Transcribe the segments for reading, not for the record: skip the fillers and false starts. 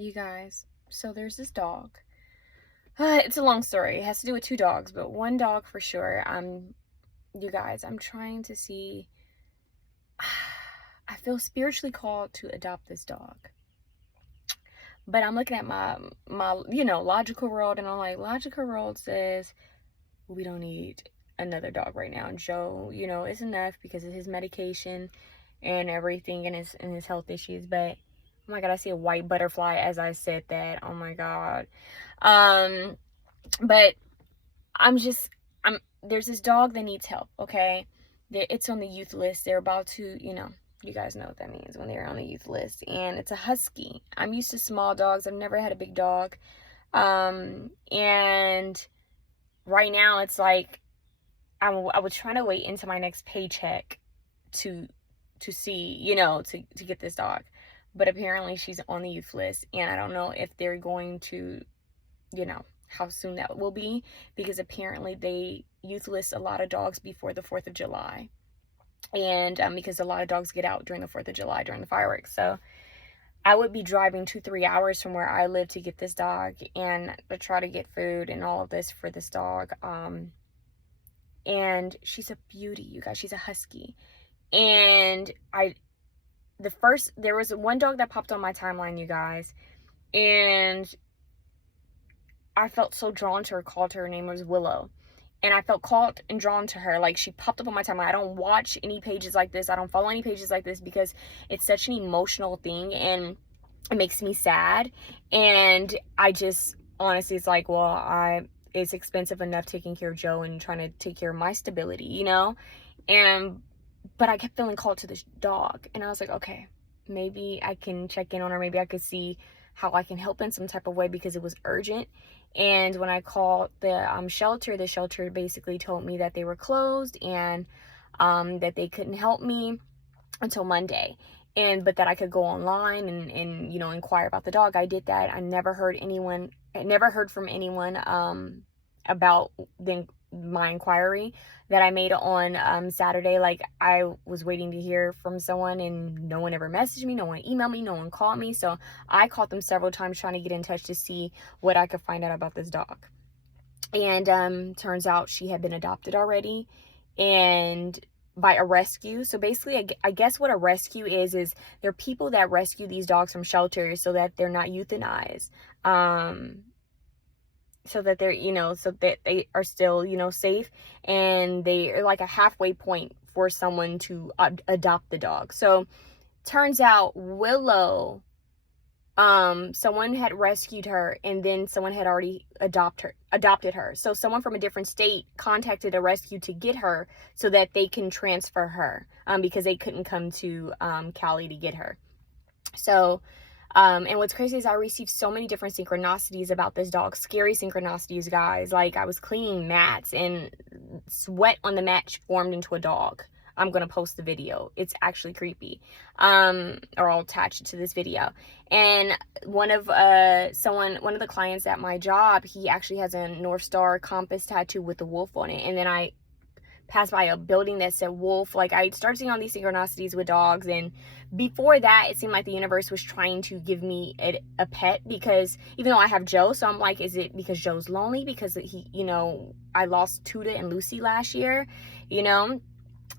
You guys, so there's this dog. It's a long story. It has to do with two dogs, but one dog for sure. You guys, I'm trying to see. I feel spiritually called to adopt this dog. But I'm looking at my logical world, and I'm like, logical world says we don't need another dog right now. And Joe, is enough because of his medication and everything and his health issues. But oh my god, I see a white butterfly as I said that. Oh my god. Um, but I'm there's this dog that needs help, okay? It's on the youth list. They're about to, you guys know what that means when they're on the youth list. And it's a husky. I'm used to small dogs. I've never had a big dog. And right now it's like I was trying to wait into my next paycheck to see, to get this dog. But apparently she's on the youth list, and I don't know if they're going to, how soon that will be, because apparently they youth list a lot of dogs before the 4th of July. And because a lot of dogs get out during the 4th of July during the fireworks. So I would be driving 2-3 hours from where I live to get this dog and to try to get food and all of this for this dog. And she's a beauty, you guys. She's a husky. And there was one dog that popped on my timeline, you guys, and I felt so drawn to her. Called her name was Willow, and I felt called and drawn to her. Like, she popped up on my timeline. I don't watch any pages like this. I don't follow any pages like this because it's such an emotional thing, and it makes me sad. And I just honestly, it's like, well, it's expensive enough taking care of Joe and trying to take care of my stability, and but I kept feeling called to this dog, and I was like, okay, maybe I can check in on her. Maybe I could see how I can help in some type of way, because it was urgent. And when I called the shelter basically told me that they were closed, and that they couldn't help me until Monday. But that I could go online and inquire about the dog. I did that. I never heard from anyone about my inquiry that I made on Saturday. Like, I was waiting to hear from someone, and no one ever messaged me, no one emailed me, no one called me. So I called them several times trying to get in touch to see what I could find out about this dog. And turns out she had been adopted already, and by a rescue. So basically, I guess what a rescue is there are people that rescue these dogs from shelters so that they're not euthanized. So that so that they are still, safe, and they are like a halfway point for someone to adopt the dog. So turns out Willow, someone had rescued her, and then someone had already adopted her. So someone from a different state contacted a rescue to get her so that they can transfer her, because they couldn't come to Cali to get her. So and what's crazy is I received so many different synchronicities about this dog. Scary synchronicities, guys. Like, I was cleaning mats, and sweat on the mat formed into a dog. I'm gonna post the video. It's actually creepy. Or I'll attach it to this video. And one of the clients at my job, he actually has a North Star compass tattoo with a wolf on it. And then I passed by a building that said wolf. Like, I started seeing all these synchronicities with dogs, and before that, it seemed like the universe was trying to give me a pet, because even though I have Joe, so I'm like, is it because Joe's lonely because he, I lost Tuda and Lucy last year,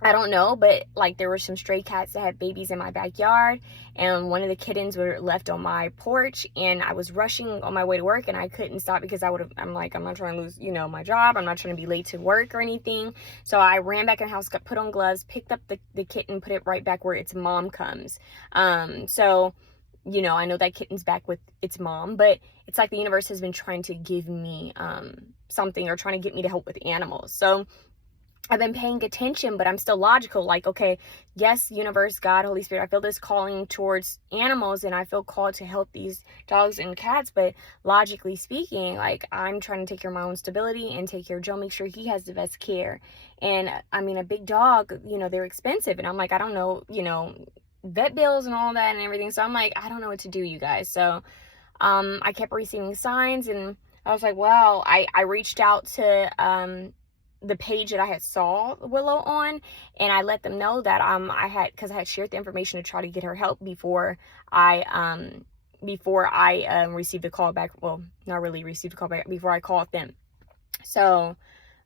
I don't know. But like, there were some stray cats that had babies in my backyard, and one of the kittens were left on my porch, and I was rushing on my way to work, and I couldn't stop because I'm like, I'm not trying to lose, my job. I'm not trying to be late to work or anything. So I ran back in the house, got put on gloves, picked up the kitten, put it right back where its mom comes. So I know that kitten's back with its mom, but it's like the universe has been trying to give me something, or trying to get me to help with animals. So I've been paying attention, but I'm still logical. Like, okay, yes, universe, God, Holy Spirit, I feel this calling towards animals, and I feel called to help these dogs and cats. But logically speaking, like, I'm trying to take care of my own stability and take care of Joe, make sure he has the best care. And I mean, a big dog, they're expensive. And I'm like, I don't know, vet bills and all that and everything. So I'm like, I don't know what to do, you guys. So I kept receiving signs, and I was like, well, I reached out to the page that I had saw Willow on, and I let them know that because I had shared the information to try to get her help before I before I received a call back. Well, not really received a call back, before I called them. So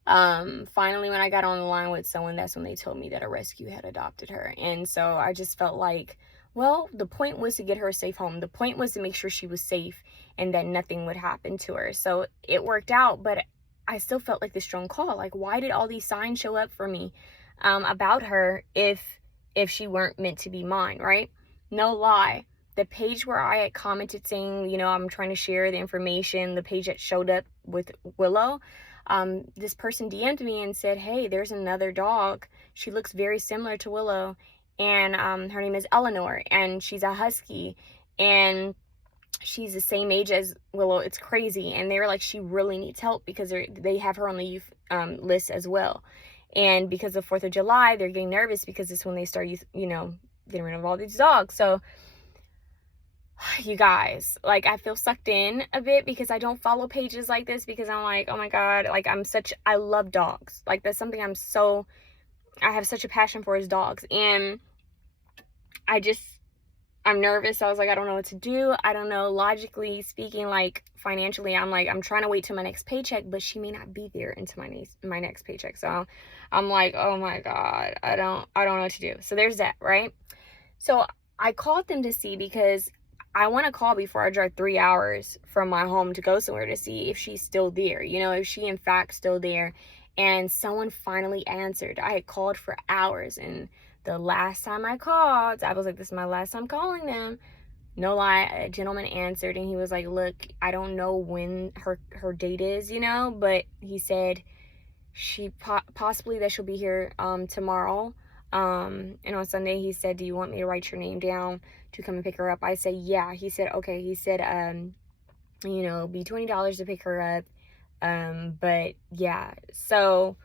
finally, when I got on the line with someone, that's when they told me that a rescue had adopted her. And so I just felt like, well, the point was to get her a safe home. The point was to make sure she was safe and that nothing would happen to her. So it worked out, but I still felt like this strong call. Like, why did all these signs show up for me about her if she weren't meant to be mine, right? No lie. The page where I had commented saying, you know, I'm trying to share the information, the page that showed up with Willow, this person DM'd me and said, hey, there's another dog. She looks very similar to Willow. And her name is Eleanor, and she's a husky. And she's the same age as Willow. It's crazy. And they were like, she really needs help because they have her on the youth list as well. And because of 4th of July, they're getting nervous because it's when they start, you know, getting rid of all these dogs. So, you guys, like, I feel sucked in a bit because I don't follow pages like this because I'm like, oh my God, like, I love dogs. Like, that's something I have such a passion for, is dogs. And I'm nervous. I was like, I don't know what to do. I don't know, logically speaking, like, financially, I'm trying to wait till my next paycheck, but she may not be there until my next paycheck. So I'm like, oh my God, I don't know what to do. So there's that, right? So I called them to see, because I want to call before I drive 3 hours from my home to go somewhere, to see if she's still there, you know, if she in fact still there. And someone finally answered. I had called for hours, and the last time I called, I was like, this is my last time calling them. No lie, a gentleman answered, and he was like, look, I don't know when her date is, you know, but he said she possibly that she'll be here tomorrow. And on Sunday he said, do you want me to write your name down to come and pick her up? I said, yeah. He said, okay. He said, you know, it'll be $20 to pick her up. But yeah, so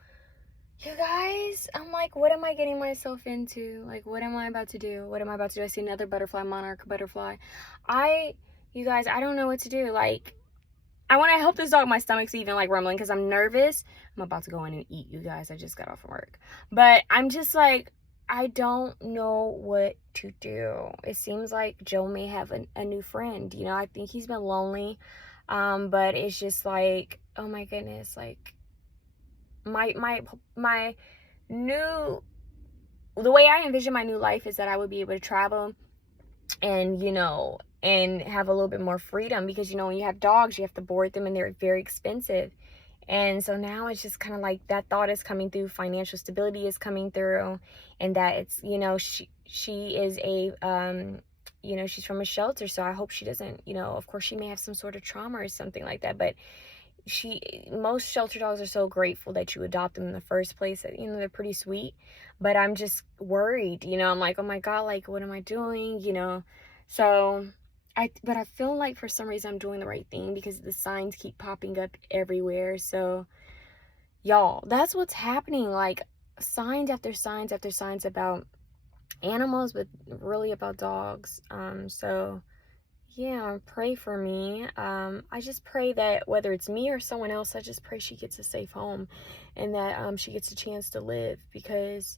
you guys, I'm like, what am I getting myself into? Like, what am I about to do? What am I about to do? I see another butterfly, monarch butterfly. You guys, I don't know what to do. Like, I want to help this dog. My stomach's even like rumbling because I'm nervous. I'm about to go in and eat, you guys. I just got off from work. But I'm just like, I don't know what to do. It seems like Joe may have a new friend. You know, I think he's been lonely. But it's just like, oh my goodness, like, my new, the way I envision my new life is that I would be able to travel and, you know, and have a little bit more freedom, because, you know, when you have dogs, you have to board them and they're very expensive. And so now it's just kind of like that thought is coming through, financial stability is coming through, and that it's, you know, she is a you know, she's from a shelter, so I hope she doesn't, you know, of course she may have some sort of trauma or something like that, but most shelter dogs are so grateful that you adopt them in the first place. You know, they're pretty sweet, but I'm just worried, you know. I'm like, oh my God, like, what am I doing, you know? So but I feel like for some reason I'm doing the right thing, because the signs keep popping up everywhere. So y'all, that's what's happening. Like, signs after signs after signs about animals, but really about dogs. So yeah, pray for me. I just pray that whether it's me or someone else, I just pray she gets a safe home, and that she gets a chance to live, because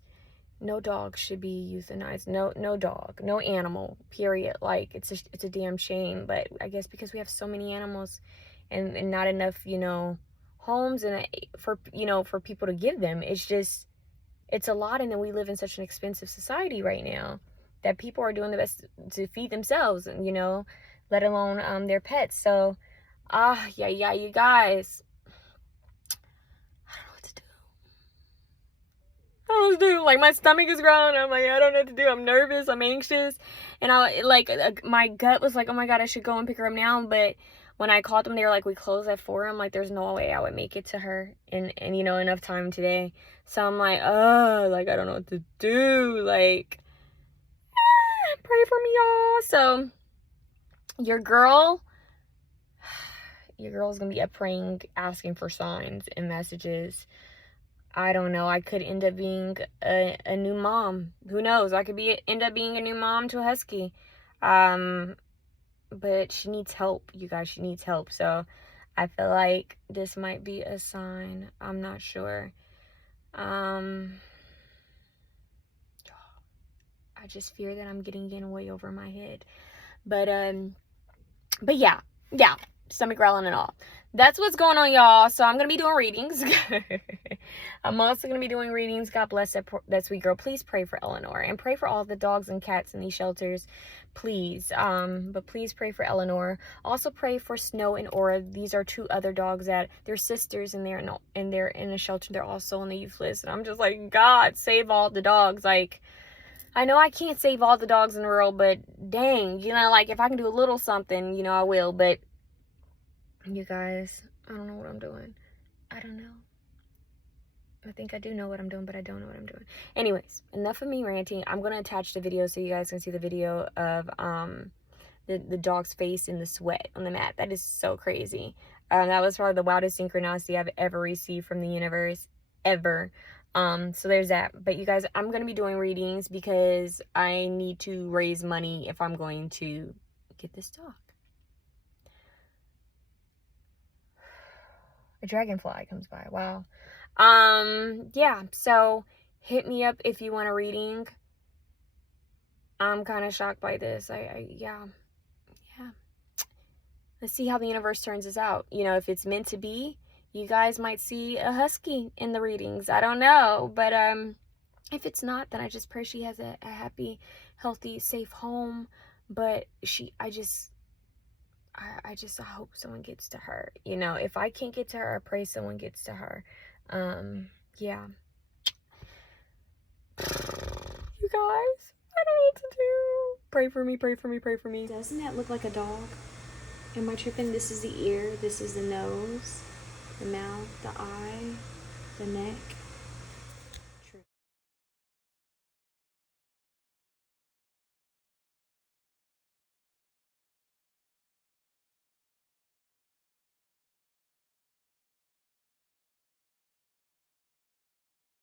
no dog should be euthanized. No dog, no animal, period. Like, it's a damn shame. But I guess because we have so many animals and not enough, you know, homes and for, you know, for people to give them, it's a lot. And then we live in such an expensive society right now that people are doing the best to feed themselves, and, you know, let alone their pets. So yeah, you guys, I don't know what to do. I don't know what to do. Like, my stomach is growling. I'm like, I don't know what to do. I'm nervous, I'm anxious, and my gut was like, oh my God, I should go and pick her up now. But when I called them, they were like, we close at 4. I'm like, there's no way I would make it to her in you know, enough time today. So I'm like, oh, like, I don't know what to do. Like, pray for me, y'all. So your girl's gonna be up praying, asking for signs and messages. I don't know. I could end up being a new mom. Who knows? I could end up being a new mom to a husky. But she needs help, you guys. She needs help. So I feel like this might be a sign. I'm not sure. I just fear that I'm getting in way over my head. But But yeah, stomach growling and all. That's what's going on, y'all. So I'm gonna be doing readings. I'm also gonna be doing readings. God bless that sweet girl. Please pray for Eleanor and pray for all the dogs and cats in these shelters, please. But please pray for Eleanor. Also pray for Snow and Aura. These are 2 other dogs that they're sisters, and they're in a shelter. They're also on the youth list, and I'm just like, God, save all the dogs. Like, I know I can't save all the dogs in the world, but dang, you know, like, if I can do a little something, you know, I will. But you guys, I don't know what I'm doing. I don't know. I think I do know what I'm doing, but I don't know what I'm doing. Anyways, enough of me ranting. I'm going to attach the video so you guys can see the video of the dog's face in the sweat on the mat. That is so crazy. That was probably the wildest synchronicity I've ever received from the universe, ever. So there's that. But you guys, I'm going to be doing readings because I need to raise money if I'm going to get this dog. A dragonfly comes by. Wow. Yeah, so hit me up if you want a reading. I'm kind of shocked by this. Yeah. Let's see how the universe turns this out. You know, if it's meant to be, you guys might see a husky in the readings. I don't know, but if it's not, then I just pray she has a happy, healthy, safe home. But I hope someone gets to her. You know, if I can't get to her, I pray someone gets to her. Yeah. You guys, I don't know what to do. Pray for me, pray for me, pray for me. Doesn't that look like a dog? Am I tripping? This is the ear, this is the nose, the mouth, the eye, the neck.